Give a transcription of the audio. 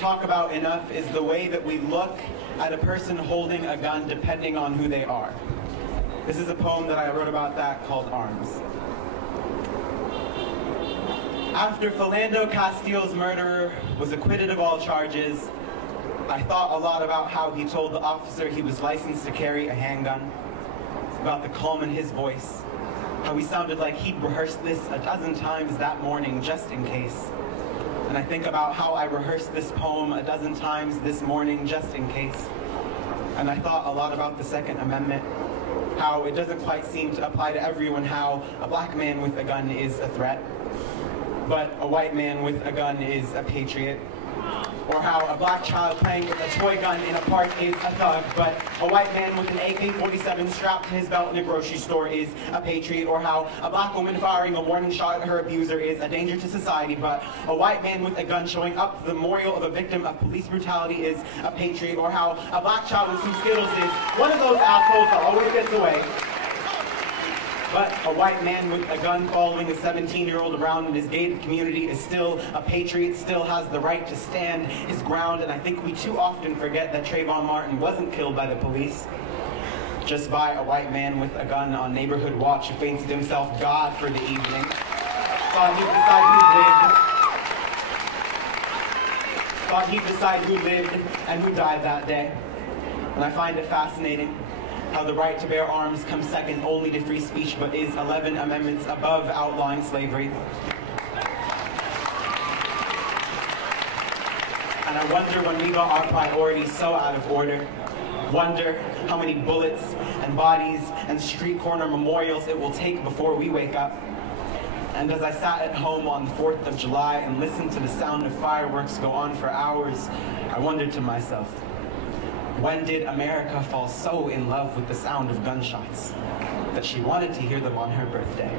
talk about enough is the way that we look at a person holding a gun depending on who they are. This is a poem that I wrote about that called Arms. After Philando Castile's murderer was acquitted of all charges, I thought a lot about how he told the officer he was licensed to carry a handgun, about the calm in his voice, how he sounded like he'd rehearsed this a dozen times that morning just in case. And I think about how I rehearsed this poem a dozen times this morning just in case. And I thought a lot about the Second Amendment, how it doesn't quite seem to apply to everyone, how a black man with a gun is a threat, but a white man with a gun is a patriot. Or how a black child playing with a toy gun in a park is a thug, but a white man with an AK-47 strapped to his belt in a grocery store is a patriot. Or how a black woman firing a warning shot at her abuser is a danger to society, but a white man with a gun showing up to the memorial of a victim of police brutality is a patriot. Or how a black child with some Skittles is one of those assholes that always gets away. But a white man with a gun following a 17-year-old around in his gated community is still a patriot, still has the right to stand his ground. And I think we too often forget that Trayvon Martin wasn't killed by the police, just by a white man with a gun on neighborhood watch who fancied himself God for the evening. Thought he'd decide who lived and who died that day. And I find it fascinating how the right to bear arms comes second only to free speech, but is 11 amendments above outlawing slavery. And I wonder, when we got our priorities so out of order, wonder how many bullets and bodies and street corner memorials it will take before we wake up. And as I sat at home on the 4th of July and listened to the sound of fireworks go on for hours, I wondered to myself, when did America fall so in love with the sound of gunshots that she wanted to hear them on her birthday?